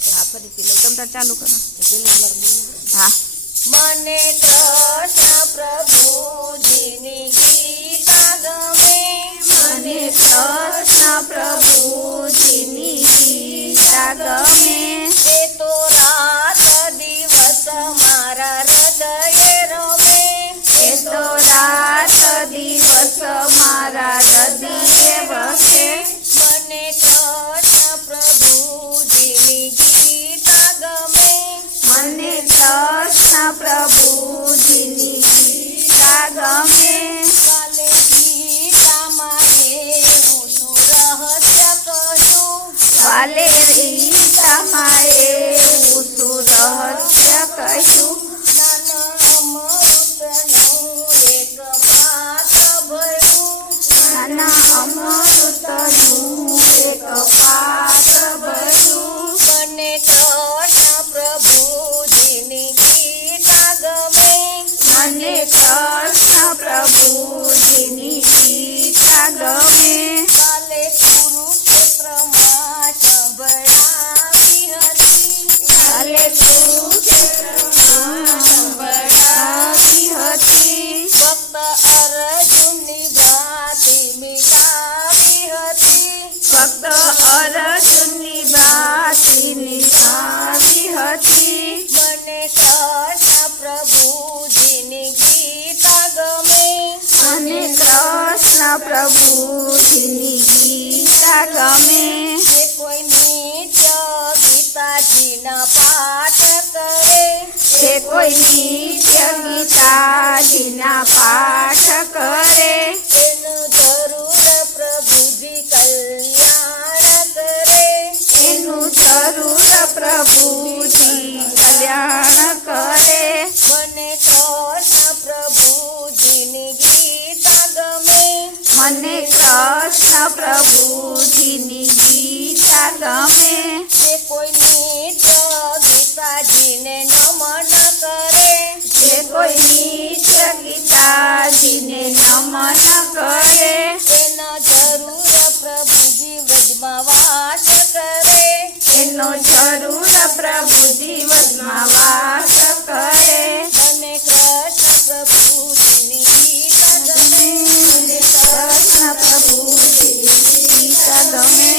હા ફરીથી લઉં તમ તાર ચાલુ કરો હા મને કૃષ્ણ પ્રભુજીની ગીતા ગમે મને કૃષ્ણ પ્રભુજીની ગીતા ગમે એ તો રાત દિવસ મારા હૃદયે રમે એ તો રાત દિવસ મારા હૃદયે વસે મને કૃષ્ણ પ્રભુજીની ગીતા ગમે મને કૃષ્ણ પ્રભુજીની ગીતા ગમે કાલે ગીતા મારે હું શું રહસ્ય કહ્યું કાલે ગીતા મારે હું શું રહસ્ય કહ્યું નાના અમૃતનું એક પાત્ર ભર્યું નાના અમૃતનું એક પાત્ર ભર્યું મને કૃષ્ણ પ્રભુજીની ગીતા ગમે મને કૃષ્ણ પ્રભુજીની ગીતા ગમે કાલે કુરુક્ષેત્રમાં સંભળાવી હતી કાલે કુરુક્ષેત્રમાં સંભળાવી હતી ભક્ત અર્જુનની ભાતિ મિટાવી હતી ફક્ત અર્જુનની બાતી નિભાવી હતી મને કૃષ્ણ પ્રભુજીની ગીતા ગમે મને કૃષ્ણ પ્રભુજીની ગીતા ગમે જે કોઈ નિત્ય ગીતાજીના પાઠ કરે જે કોઈ નિત્ય ગીતાજીના પાઠ કરે એનું જરૂર પ્રભુજી કલ્યાણ કરે એનું જરૂર પ્રભુજી કલ્યાણ કરે મને કૃષ્ણ પ્રભુજીની ગીતા ગમે મને કૃષ્ણ પ્રભુજીની ગીતા ગમે જે કોઈ નિત્ય ગીતાજીને નમન કરે જે કોઈ નિત્ય ગીતાજીને નમન કરે એના જરૂર પ્રભુજી વ્રજમાં વાસ કરે એનો જરૂર પ્રભુજી વનમાં વાસ કરે મને કૃષ્ણ પ્રભુજીની ગીતા ગમે મને કૃષ્ણ પ્રભુજીની ગીતા ગમે